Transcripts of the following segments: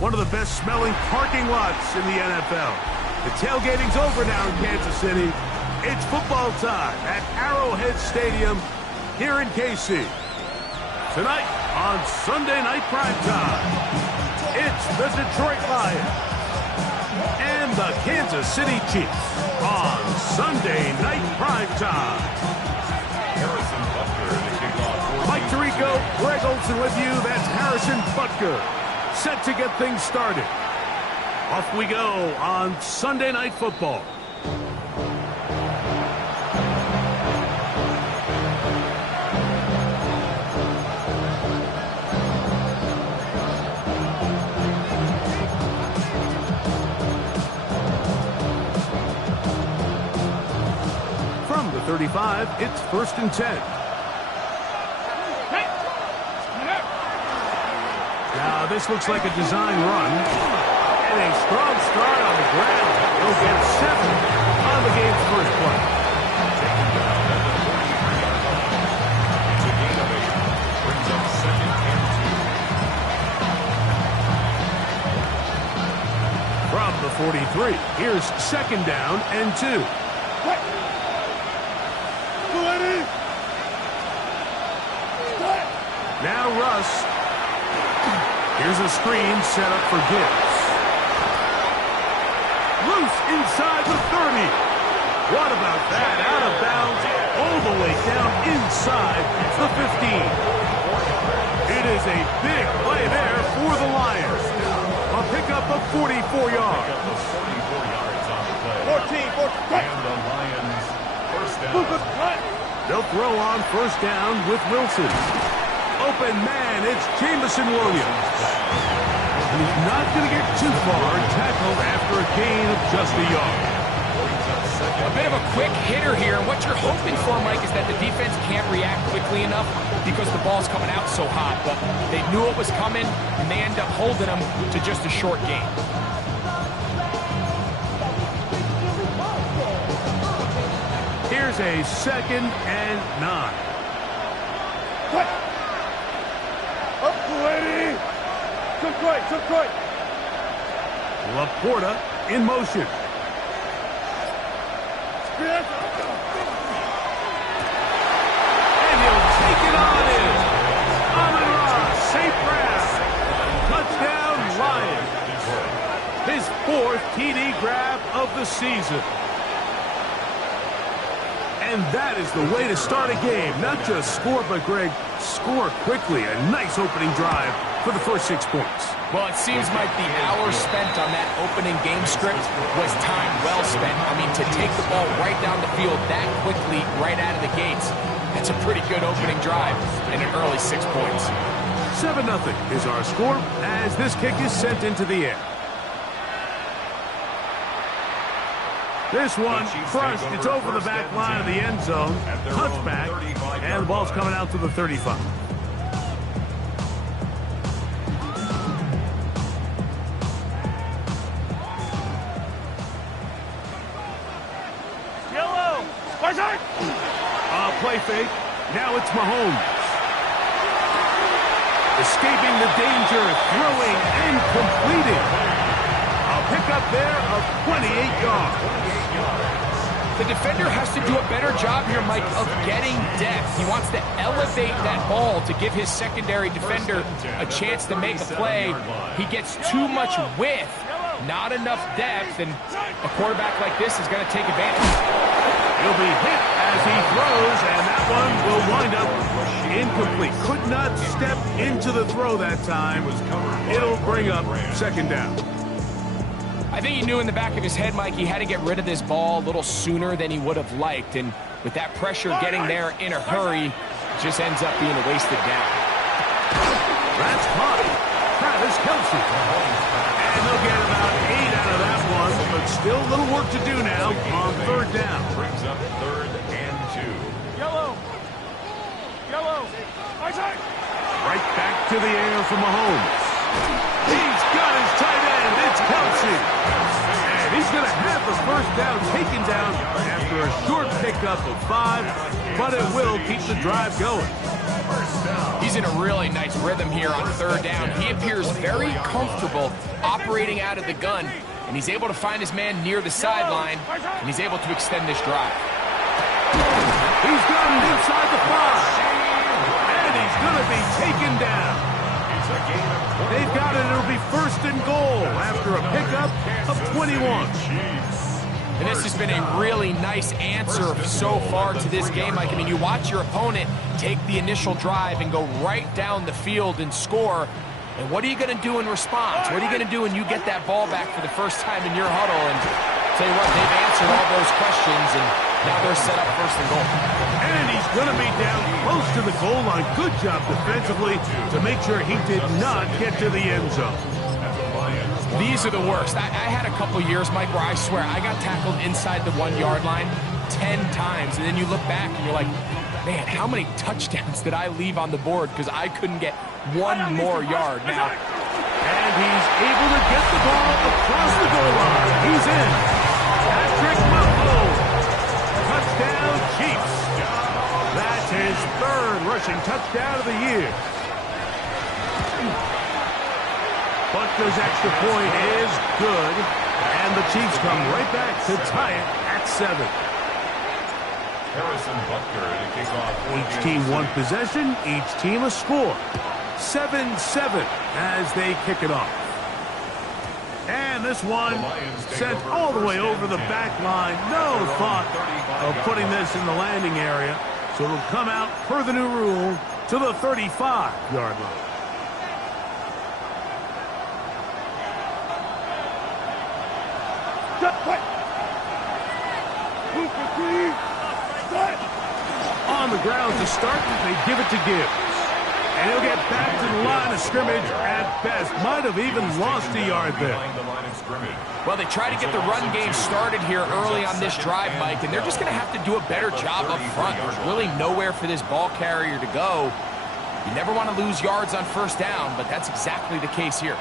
One of the best smelling parking lots in the NFL. The tailgating's over now in Kansas City. It's football time at Arrowhead Stadium here in KC. Tonight on Sunday Night Primetime, it's the Detroit Lions and the Kansas City Chiefs on Sunday Night Primetime. Mike Tirico, Greg Olson with you. That's Harrison Butker. Set to get things started. Off we go on Sunday Night Football. From the 35, it's 1st and 10. Now, this looks like a design run. And a strong start on the ground. He'll get 7 on the game's first play. Brings up 2nd and 2. From the 43, here's 2nd down and 2. Now Russ. Here's a screen set up for Gibbs. Loose inside the 30. What about that? Out of bounds, all the way down inside the 15. It is a big play there for the Lions. A pickup of 44 yards. 14. And the Lions first down. They'll throw on 1st down with Wilson. Open man, it's Jamison Williams. He's not going to get too far, tackled after a gain of just a yard. A bit of a quick hitter here. What you're hoping for, Mike, is that the defense can't react quickly enough because the ball's coming out so hot. But they knew it was coming, and they end up holding them to just a short gain. Here's a 2nd and 9. What? Laporta in motion. And he'll take it on in. Amon-Ra, St. Brown. Touchdown, Lions. His 4th TD grab of the season. And that is the way to start a game. Not just score, but, Greg, score quickly. A nice opening drive for the first 6 points. Well, it seems like the hours spent on that opening game script was time well spent. I mean, to take the ball right down the field that quickly, right out of the gates, that's a pretty good opening drive and an early 6 points. 7-0 is our score as this kick is sent into the air. This one crushed. It's over the back line of the end zone. Touchback, and the ball's coming out to the 35. Yellow! Play fake. Now it's Mahomes. Escaping the danger, throwing and completing. A pickup there of 28 yards. The defender has to do a better job here, Mike, of getting depth. He wants to elevate that ball to give his secondary defender a chance to make a play. He gets too much width, not enough depth, and a quarterback like this is going to take advantage. He'll be hit as he throws, and that one will wind up incomplete. Could not step into the throw that time. It'll bring up second down. I think he knew in the back of his head, Mike, he had to get rid of this ball a little sooner than he would have liked. And with that pressure getting there in a hurry, it just ends up being a wasted down. That's caught. Travis Kelce. And they'll get about 8 out of that one, but still a little work to do now on third down. Brings up 3rd and 2. Yellow. Right back to the air from Mahomes. He's got his tight end. It's Kelce. And he's going to have the first down taken down after a short pickup of 5, but it will keep the drive going. He's in a really nice rhythm here on third down. He appears very comfortable operating out of the gun, and he's able to find his man near the sideline, and he's able to extend this drive. He's got it inside the 5. And he's going to be taken down. They've got it. It'll be 1st and goal after a pickup of 21. And this has been a really nice answer so far to this game, Mike. I mean, you watch your opponent take the initial drive and go right down the field and score. And what are you going to do in response? What are you going to do when you get that ball back for the first time in your huddle? And tell you what, they've answered all those questions, and now they're set up 1st and goal. And he's going to be down close to the goal line. Good job defensively to make sure he did not get to the end zone. These are the worst. I had a couple years, Mike, where I swear I got tackled inside the 1-yard line 10 times. And then you look back and you're like, man, how many touchdowns did I leave on the board because I couldn't get one more yard now? And he's able to get the ball across the goal line. He's in. Patrick Mahomes. Touchdown, Chiefs. That's his 3rd rushing touchdown of the year. Butler's extra point is good, and the Chiefs come right back to tie it at 7. Harrison Butler to kick off. Each team one possession, each team a score. 7-7 as they kick it off. And this one sent all the way over the back line. No thought of putting this in the landing area, so it'll come out per the new rule to the 35-yard line. On the ground to start, they give it to Gibbs. And he'll get back to the line of scrimmage at best. Might have even lost a yard there. Well, they try to get the run game started here early on this drive, Mike, and they're just going to have to do a better job up front. There's really nowhere for this ball carrier to go. You never want to lose yards on 1st down, but that's exactly the case here.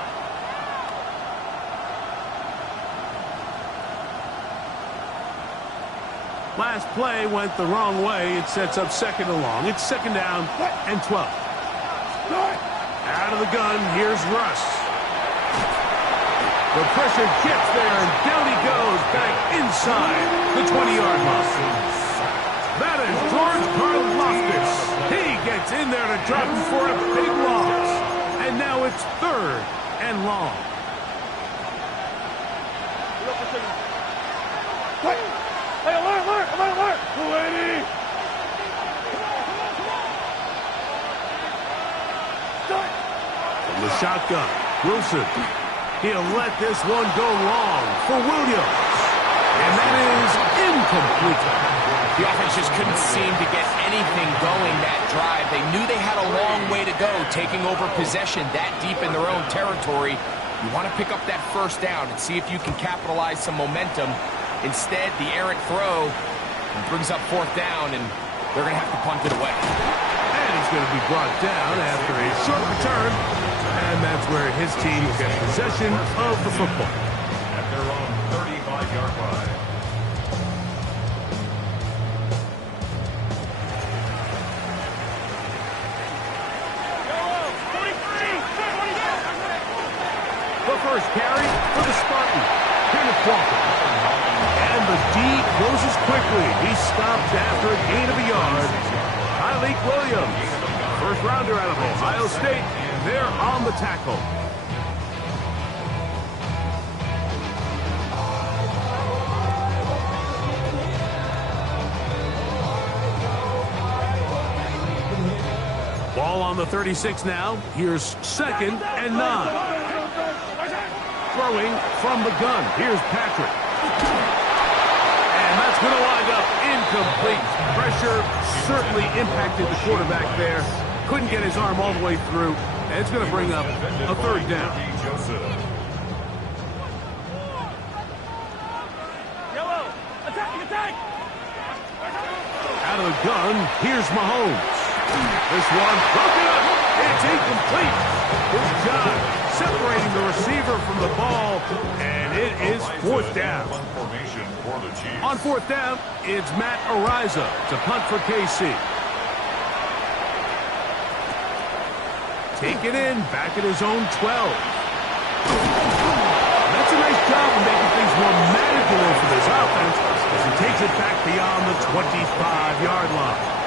Last play went the wrong way. It sets up 2nd and long. It's 2nd down and 12. Out of the gun, here's Russ. The pressure gets there, and down he goes back inside the 20-yard line. That is George Karlaftis. He gets in there to drop him for a big loss. And now it's 3rd and long. Hey, alert! 280! From the shotgun, Wilson. He'll let this one go long for Williams. And that is incomplete. The offense just couldn't seem to get anything going that drive. They knew they had a long way to go, taking over possession that deep in their own territory. You want to pick up that 1st down and see if you can capitalize some momentum. Instead, the errant throw brings up 4th down, and they're going to have to punt it away. And he's going to be brought down after a short return, and that's where his team will get possession of the football. At their own 35-yard line. The first carry for the Spartans. Kenneth Walker. And the D closes quickly rounder out of Ohio State. They're on the tackle. Ball on the 36 now. Here's 2nd and 9. Throwing from the gun. Here's Patrick. And that's going to wind up incomplete. Pressure certainly impacted the quarterback there. Couldn't get his arm all the way through. And it's going to bring up a 3rd down. Yellow, attack! Out of the gun, here's Mahomes. This one broken up. It's incomplete. Good job separating the receiver from the ball, and it is 4th down. On 4th down, it's Matt Ariza to punt for KC. Take it in, back at his own 12. That's a nice job of making things more manageable for this offense as he takes it back beyond the 25-yard line.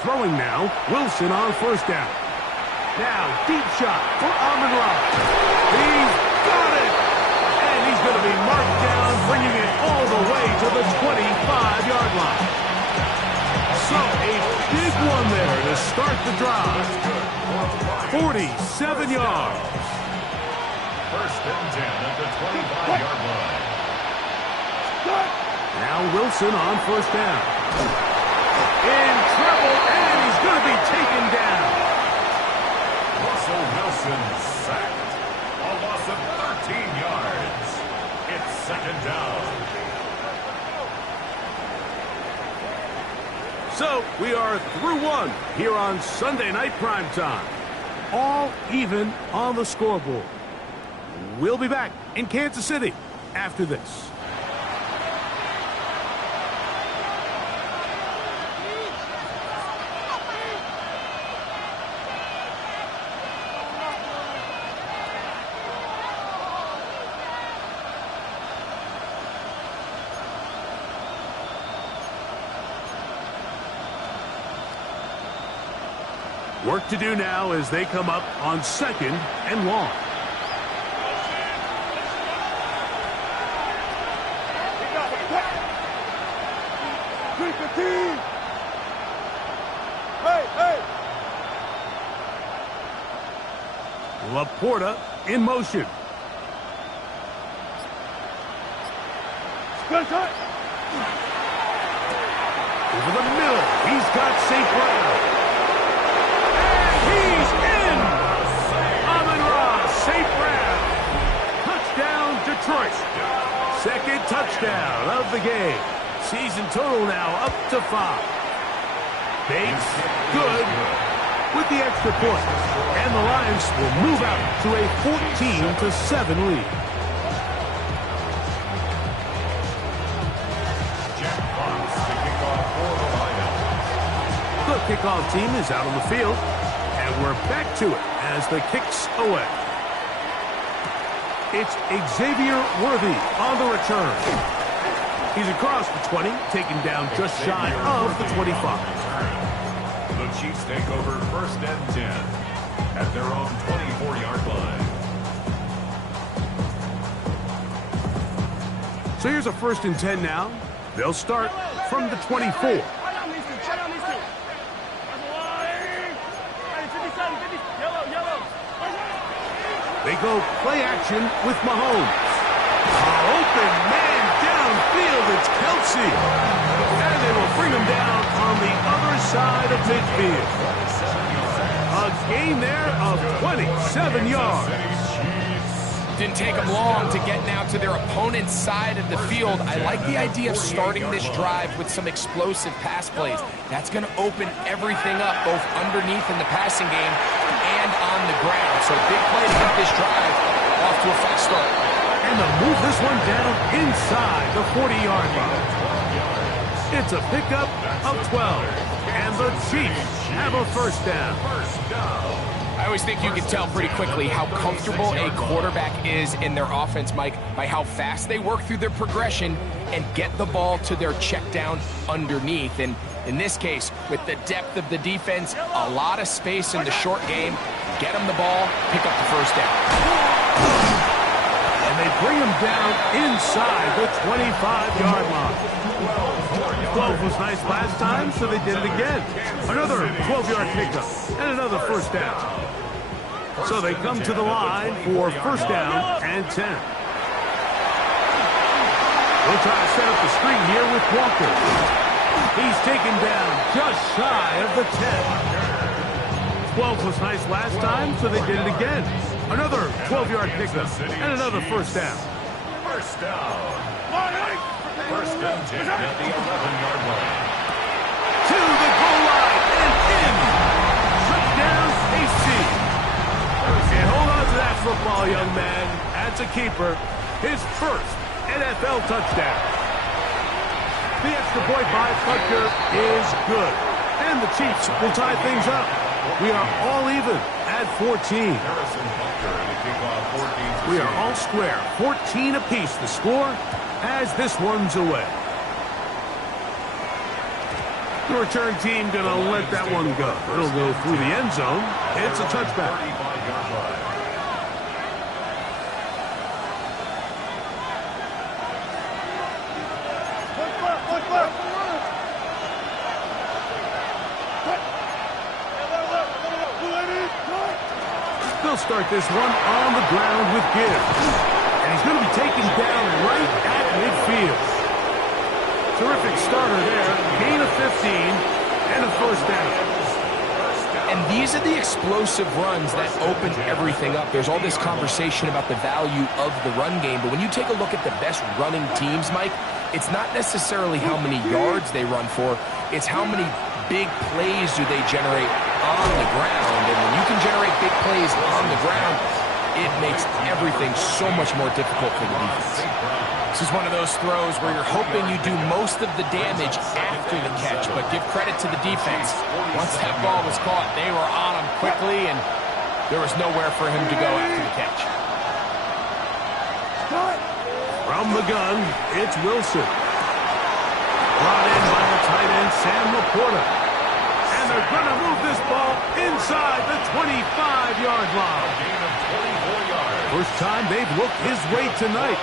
Throwing now, Wilson on 1st down. Now, deep shot for Amon-Ra. He's got it! And he's going to be marked down, bringing it all the way to the 25-yard line. So, a big one there to start the drive. 47 yards. 1st and 10 at the 25-yard line. Now Wilson on 1st down. In trouble, and he's going to be taken down. Russell Wilson sacked. A loss of 13 yards. It's 2nd down. So, we are through 1 here on Sunday Night Primetime. All even on the scoreboard. We'll be back in Kansas City after this. Work to do now as they come up on 2nd and long. Laporta in motion. Over the middle, he's got St. Brown. He's in! Amon-Ra, St. Brown. Touchdown, Detroit. 2nd touchdown of the game. Season total now up to 5. Bates, good with the extra point. And the Lions will move out to a 14-7 lead. The kickoff team is out on the field. And we're back to it as the kick's away. It's Xavier Worthy on the return. He's across the 20, taken down just shy of the 25. The Chiefs take over 1st and 10 at their own 24-yard line. So here's a 1st and 10 now. They'll start from the 24. They go play action with Mahomes. Open man downfield, it's Kelsey. And they will bring him down on the other side of midfield. A gain there of 27 yards. Didn't take them long to get now to their opponent's side of the field. I like the idea of starting this drive with some explosive pass plays. That's going to open everything up, both underneath in the passing game and on the ground. So big play to get this drive off to a fast start. And they'll move this one down inside the 40-yard line. It's a pickup of 12. And the Chiefs have a first down. I always think you can tell pretty quickly how comfortable a quarterback is in their offense, Mike, by how fast they work through their progression and get the ball to their check down underneath. And in this case, with the depth of the defense, a lot of space in the short game, get them the ball, pick up the first down. And they bring him down inside the 25-yard line. 12 was nice last time, so they did it again. Another 12-yard pickup and another first down. So they come to the line for first down and 10. We'll try to set up the screen here with Walker. He's taken down just shy of the 10. 12 was nice last time, so they did it again. Another 12-yard pickup and another first down. First down. First and 10 at the 11-yard line. To the goal line and in. Touchdown, AC. And hold on to that football, young man. That's a keeper. His first NFL touchdown. The extra point by Butker is good. And the Chiefs will tie things up. We are all even at 14. We are all square. 14 apiece the score as this one's away. The return team going to let that one go. It'll go through the end zone. It's a touchback. They'll start this one on the ground with Gibbs. And he's going to be taken down right at midfield. Terrific starter there. Gain of 15 and a first down. And these are the explosive runs that open everything up. There's all this conversation about the value of the run game, but when you take a look at the best running teams, Mike, it's not necessarily how many yards they run for, it's how many big plays do they generate on the ground. And when you can generate big plays on the ground, it makes everything so much more difficult for the defense. This is one of those throws where you're hoping you do most of the damage after the catch, but give credit to the defense. Once that ball was caught, they were on him quickly, and there was nowhere for him to go after the catch. From the gun, it's Wilson. Brought in by the tight end, Sam Laporta. And they're going to move this ball inside the 25-yard line. First time they've looked his way tonight.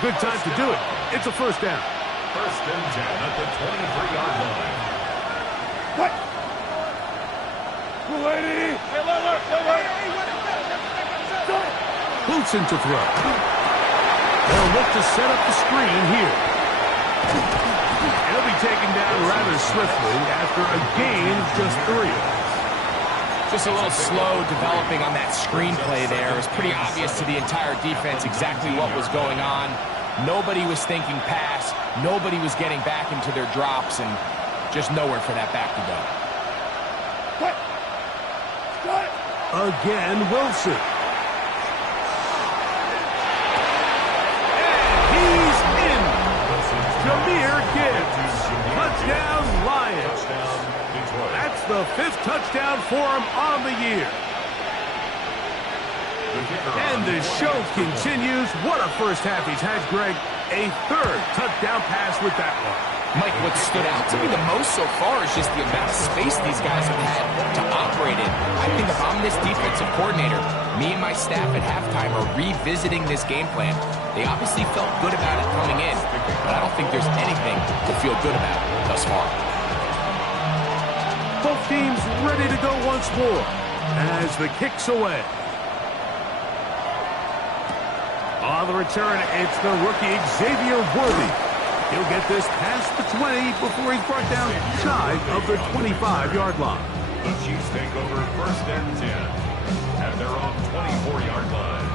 Good time to do it. It's a first down. First and 10 at the 23-yard line. What? Lady! Wilson to throw. They'll look to set up the screen here. He'll be taken down rather swiftly after a gain of just 3. Just a little slow developing on that screenplay there. It was pretty obvious to the entire defense exactly what was going on. Nobody was thinking pass. Nobody was getting back into their drops, and just nowhere for that back to go. Again, Wilson. And he's in. Jahmyr Gibbs. Touchdown, Lions. That's the 5th touchdown for him on the year. And the show continues. What a first half he's had, Greg. A 3rd touchdown pass with that one. Mike, what stood out to me the most so far is just the amount of space these guys have had to operate in. I think if I'm this defensive coordinator, me and my staff at halftime are revisiting this game plan. They obviously felt good about it coming in, but I don't think there's anything to feel good about thus far. Both teams ready to go once more as the kick's away. On the return, it's the rookie Xavier Worthy. He'll get this past the 20 before he's brought down shy of the 25-yard line. The Chiefs take over first and 10 at their own 24-yard line.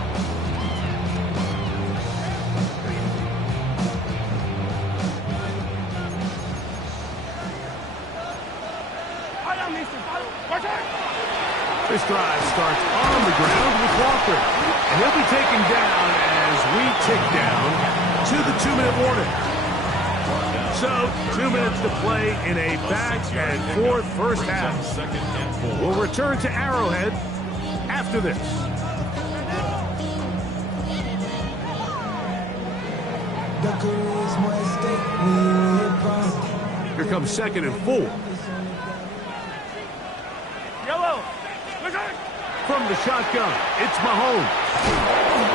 This drive starts on the ground with Walker. And he'll be taken down as we tick down to the 2-minute warning. So, 2 minutes to play in a back-and-forth first half. We'll return to Arrowhead after this. Here comes 2nd and 4. Yellow. From the shotgun, it's Mahomes.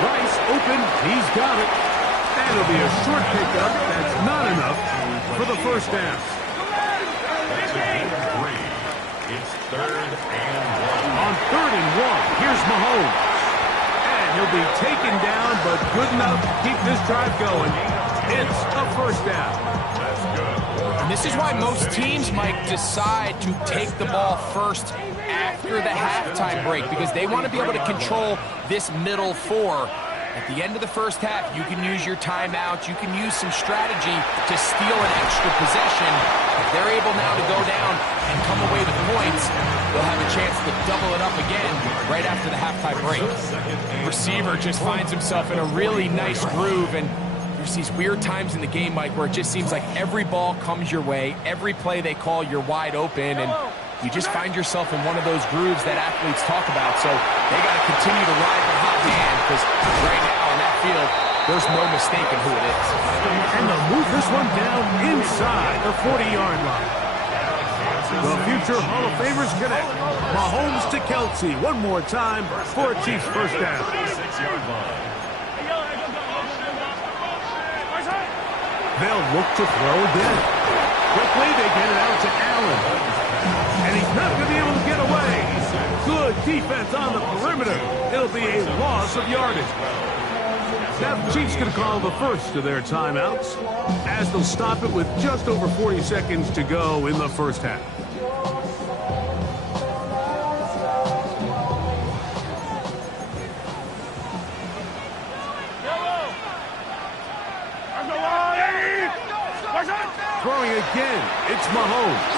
Rice open, he's got it. And it'll be a short pickup. That's not enough for the first down. That's a gain of 3. It's 3rd and 1. On 3rd and 1, here's Mahomes. And he'll be taken down, but good enough to keep this drive going. It's a first down. That's good. And this is why most teams, Mike, decide to take the ball first after the halftime break, because they want to be able to control this middle 4. At the end of the first half, you can use your timeout. You can use some strategy to steal an extra possession. If they're able now to go down and come away with points, they'll have a chance to double it up again right after the halftime break. The receiver just finds himself in a really nice groove, and there's these weird times in the game, Mike, where it just seems like every ball comes your way. Every play they call, you're wide open, and you just find yourself in one of those grooves that athletes talk about. So they got to continue to ride the hot hand, because right now in that field, there's no mistaking who it is. And they'll move this one down inside the 40-yard line. The future Hall of Famers connect. Mahomes to Kelsey one more time for a Chiefs first down. 6-yard line. They'll look to throw again. Quickly, they get it out to Allen. And he's not going to be able to get away. Good defense on the perimeter. It'll be a loss of yardage. Now the Chiefs going to call the first of their timeouts, as they'll stop it with just over 40 seconds to go in the first half. Throwing again, it's Mahomes.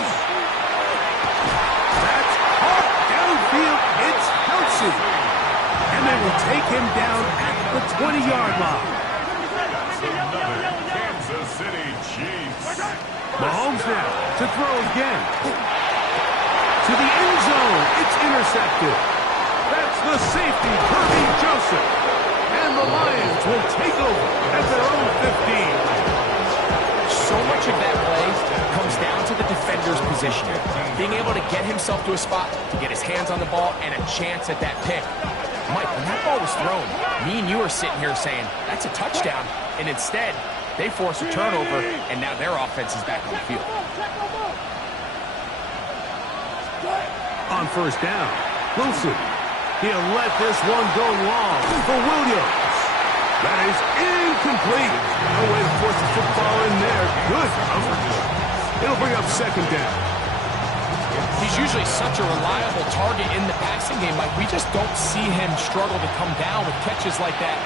That's hard downfield, it's Kelsey. And they will take him down at the 20-yard line. Another Kansas City Chiefs. Mahomes now to throw again. To the end zone, it's intercepted. That's the safety, Kirby Joseph. And the Lions will take over at their own 15. So much of that play comes down to the defender's positioning. Being able to get himself to a spot, to get his hands on the ball, and a chance at that pick. Mike, when that ball was thrown, me and you are sitting here saying, that's a touchdown. And instead, they force a turnover, and now their offense is back on the field. On first down, Wilson. He'll let this one go long for Williams. That is incomplete. No way to force the football in there. Good coverage. It'll bring up second down. He's usually such a reliable target in the passing game. Like, we just don't see him struggle to come down with catches like that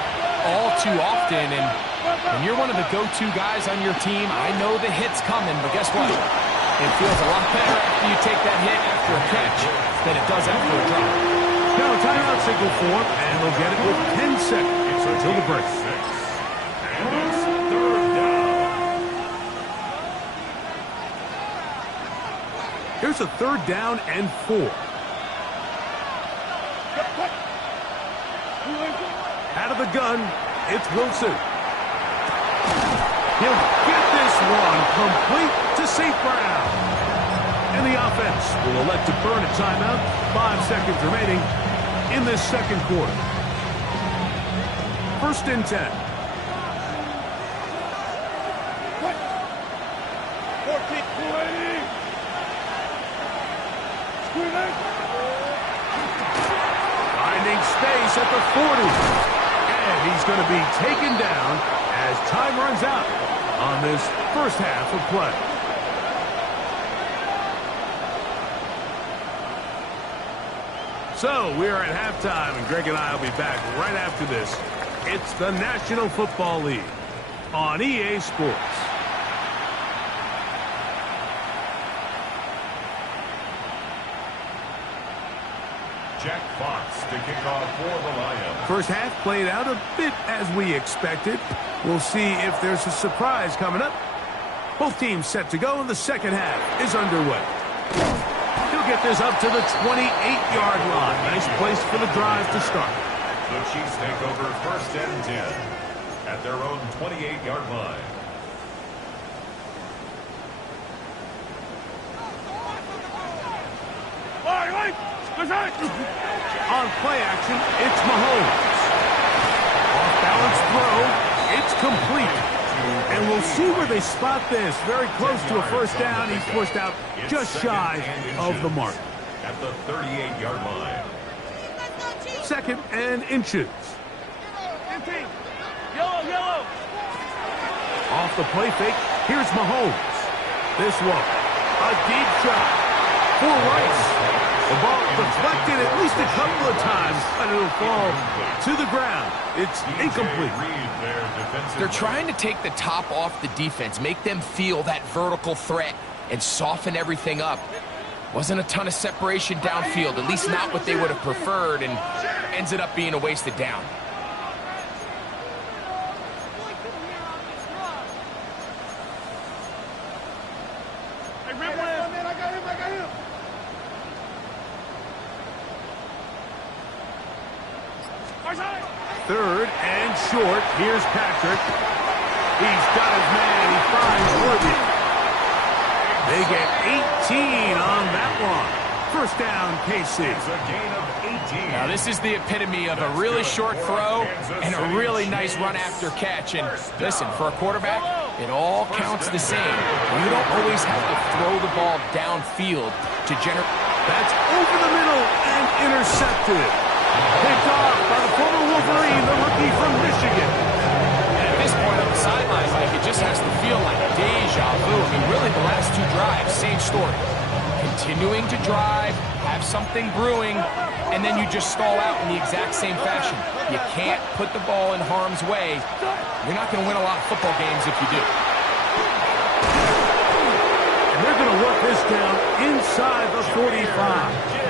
all too often. And when you're one of the go-to guys on your team, I know the hit's coming, but guess what? It feels a lot better after you take that hit after a catch than it does after a drop. Now a timeout signal for him, and they'll get it with 10 seconds until the break. And it's 3rd down. Here's a 3rd down and 4. Out of the gun, it's Wilson. He'll get this one complete to St. Brown. And the offense will elect to burn a timeout. 5 seconds remaining in this second quarter. 1st and 10. Finding space at the 40. And he's going to be taken down as time runs out on this first half of play. So we are at halftime, and Greg and I will be back right after this. It's the National Football League on EA Sports. Jack Fox to kick off for the Lions. First half played out a bit as we expected. We'll see if there's a surprise coming up Both teams set to go, and the second half is underway. He'll get this up to the 28-yard line. Nice place for the drive to start. The Chiefs take over first and 10 at their own 28-yard line. On play action, it's Mahomes. Off-balance throw, it's complete. And we'll see where they spot this. Very close to a first down. He's pushed out just shy of the mark. At the 38-yard line. Second and inches. Yellow. Off the play fake, here's Mahomes. This one, a deep shot for Rice. The ball deflected at least a couple of times, but it'll fall to the ground. It's incomplete. They're trying to take the top off the defense, make them feel that vertical threat, and soften everything up. Wasn't a ton of separation downfield, at least not what they would have preferred, and ends it up being a wasted down. Third and short. Here's Patrick. He's got his man. He finds Worthy. They get 18 on that one. First down, KC. It's a gain of 18. Now, this is the epitome of a really short throw and a really nice run after catch. And listen, for a quarterback, it all counts the same. You don't always have to throw the ball downfield to generate. That's over the middle and intercepted. Picked off by the former Wolverine, the rookie from Michigan. And at this point on the sideline, Mike, it just has to feel like deja vu. I mean, really, the last two drives, same story. Continuing to drive, have something brewing, and then you just stall out in the exact same fashion. You can't put the ball in harm's way. You're not going to win a lot of football games if you do. And they're going to work this down inside the 45.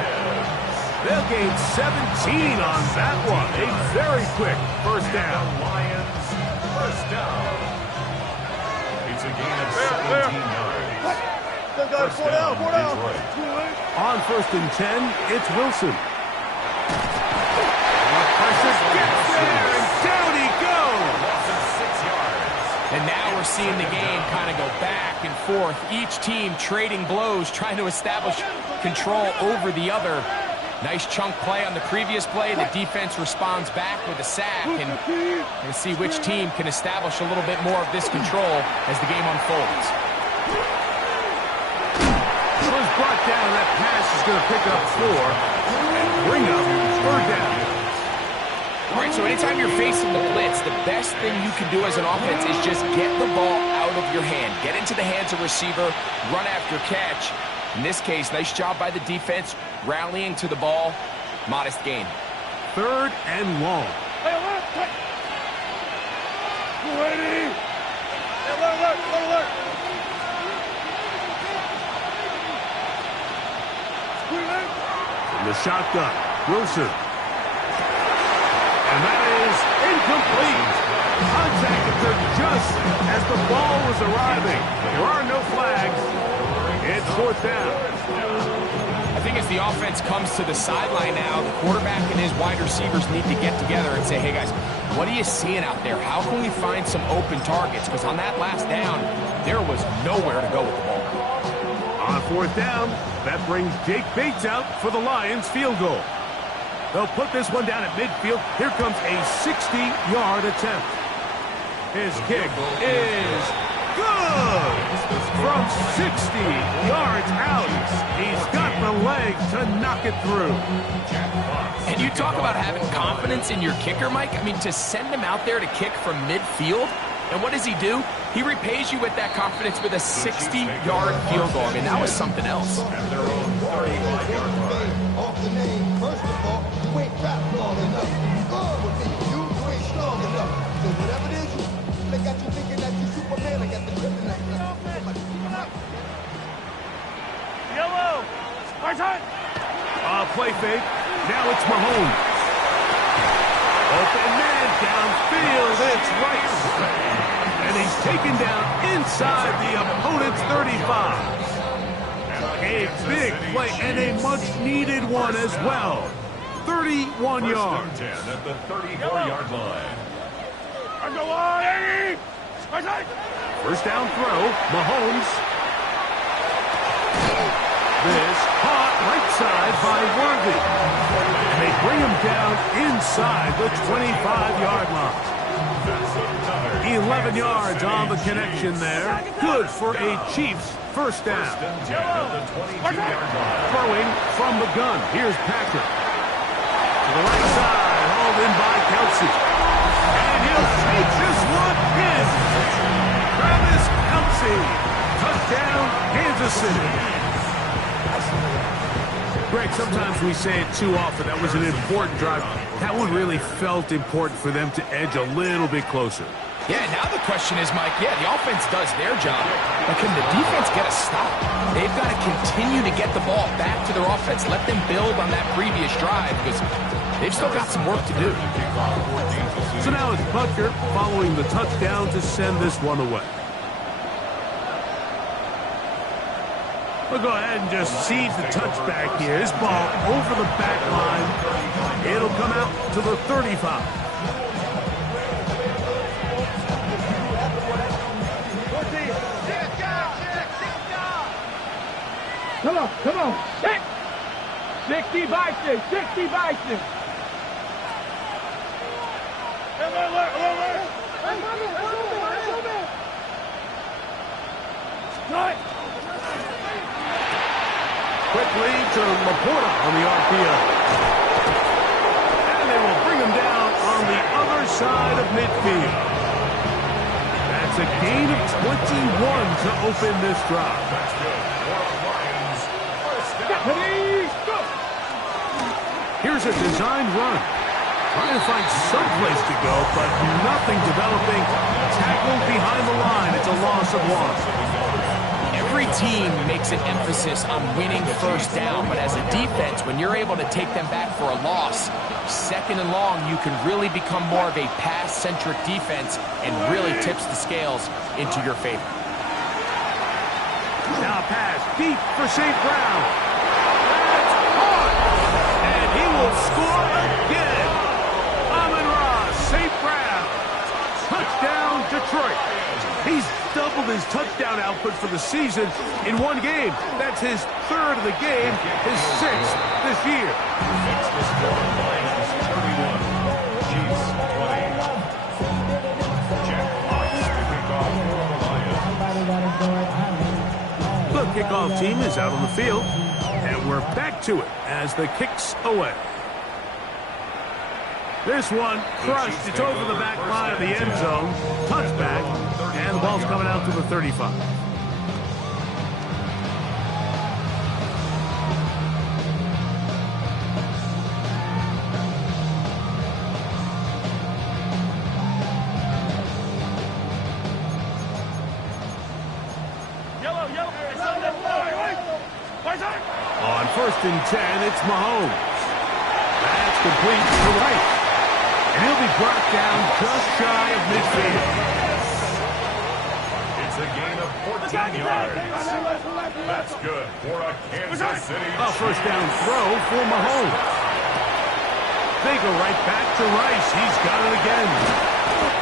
They'll gain 17 on that one. A very quick first down. Lions, first down. It's a gain of 17 yards. First down, Detroit. On first and 10, it's Wilson. Pressure gets there, and down he goes. Loss of 6 yards. And now we're seeing the game kind of go back and forth. Each team trading blows, trying to establish control over the other. Nice chunk play on the previous play. The defense responds back with a sack, and we'll see which team can establish a little bit more of this control as the game unfolds. Was brought down. That pass is going to pick up 4 and bring up third down. All right, so anytime you're facing the blitz, the best thing you can do as an offense is just get the ball out of your hand. Get into the hands of receiver, run after catch. In this case, nice job by the defense, rallying to the ball. Modest gain. Third and long. From the shotgun, Wilson. And that is incomplete. Contact occurred just as the ball was arriving. There are no flags. It's fourth down. I think as the offense comes to the sideline now, the quarterback and his wide receivers need to get together and say, hey guys, what are you seeing out there? How can we find some open targets? Because on that last down, there was nowhere to go with the ball. On fourth down, that brings Jake Bates out for the Lions field goal. They'll put this one down at midfield. Here comes a 60-yard attempt. His kick is good. From 60 yards out, he's got the leg to knock it through. And you talk about having confidence in your kicker, Mike. I mean, to send him out there to kick from midfield, and what does he do? He repays you with that confidence with a 60-yard field goal. I mean, that was something else. At their own 35-yard line. Off the name, first of all, you ain't rap long enough. You ain't strong enough. So whatever it is, they got you thinking that you Superman. I got the kryptonite. Yellow. Right side. Play fake. Now it's Mahomes. Open man downfield. It's Rice. And And he's taken down inside the opponent's 35. A big play and a much-needed one as well. 31 yards. 10 at the 34-yard line. First down throw, Mahomes. This caught right side by Worthy. And they bring him down inside the 25-yard line. 11 yards on the connection there. Good for a Chiefs first down. Throwing from the gun. Here's Packer. To the right side, hauled in by Kelsey. And he'll take this one in. Travis Kelsey. Touchdown, Kansas City. Greg, sometimes we say it too often. That was an important drive. That one really felt important for them to edge a little bit closer. Yeah, now the question is, Mike, the offense does their job, but can the defense get a stop? They've got to continue to get the ball back to their offense. Let them build on that previous drive because they've still got some work to do. So now it's Butker following the touchdown to send this one away. We'll go ahead and just seize the touchback here. This ball over the back line. It'll come out to the 35. Come on. 60 by 6. 60 by 6. Quickly to Laporta on the RPO. And they will bring him down on the other side of midfield. That's a gain of 21 to open this drive. That's good. Here's a designed run. Trying to find some place to go, but nothing developing. Tackled behind the line. It's a loss of one. Every team makes an emphasis on winning first down, but as a defense, when you're able to take them back for a loss, second and long, you can really become more of a pass-centric defense and really tips the scales into your favor. Now pass deep for St. Brown. That's caught. And he will score again. Amon-Ra St. Brown. Touchdown, Detroit. He's doubled his touchdown output for the season in one game. That's his third of the game, his sixth this year. It's the score. Lions 31. Chiefs 20. Jack Fox to kick off for the Lions. The kickoff team is out on the field, and we're back to it as the kick's away. This one crushed. It's over the back line of the end zone. Touchback, and the ball's coming out to the 35. On 1st and 10, it's Mahomes. That's complete to right. And he'll be brought down just shy of midfield. It's a gain of 14 yards. That's good for a Kansas City. A first down throw for Mahomes. They go right back to Rice. He's got it again.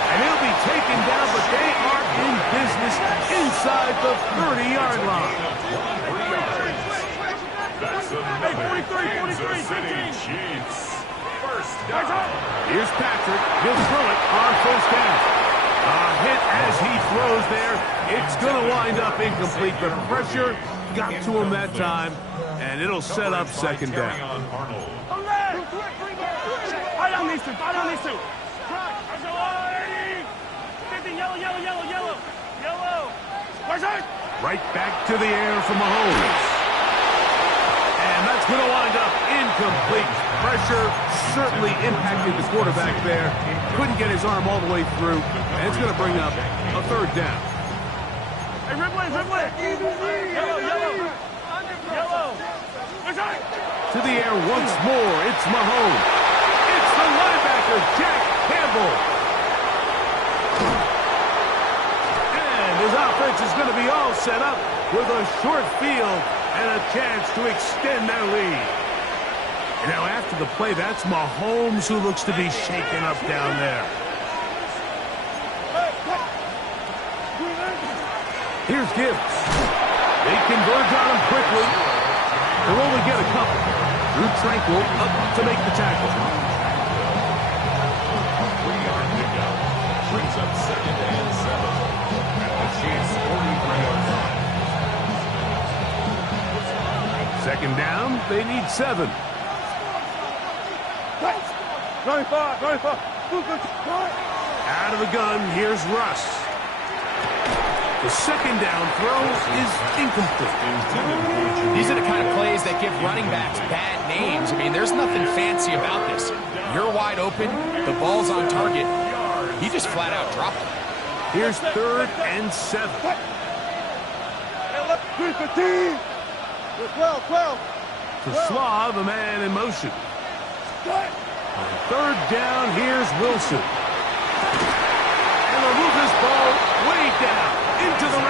And he'll be taken down, but they are in business inside the 30-yard line. That's another Kansas City Chiefs. First down. Here's Patrick. He'll throw it on first down. A hit as he throws there. It's going to wind up incomplete. The pressure got to him that time, and it'll set up second down. Fight on these two. Fight on these two. Yellow. Right back to the air for Mahomes. And that's going to wind up incomplete. Pressure certainly impacted the quarterback there. Couldn't get his arm all the way through, and it's going to bring up a third down. Hey, Ripley. Yellow. To the air once more, it's Mahomes. It's the linebacker, Jack Campbell. defense is going to be all set up with a short field and a chance to extend their lead. And now after the play, that's Mahomes who looks to be shaken up down there. Here's Gibbs. They converge on him quickly. They'll only get a couple. Drew Tranquil up to make the tackle. 3-yard pickup. Brings up 2nd and 7. At the Chiefs' 43-yard line. Second down, they need 7. 95. Out of the gun, here's Russ. The second down throw is incomplete. These are the kind of plays that give running backs bad names. I mean, there's nothing fancy about this. You're wide open, the ball's on target. He just flat out dropped it. Here's 3rd and 7. 315. 12. For Slav, a man in motion. On 3rd down, here's Wilson. And they'll move this ball way down into the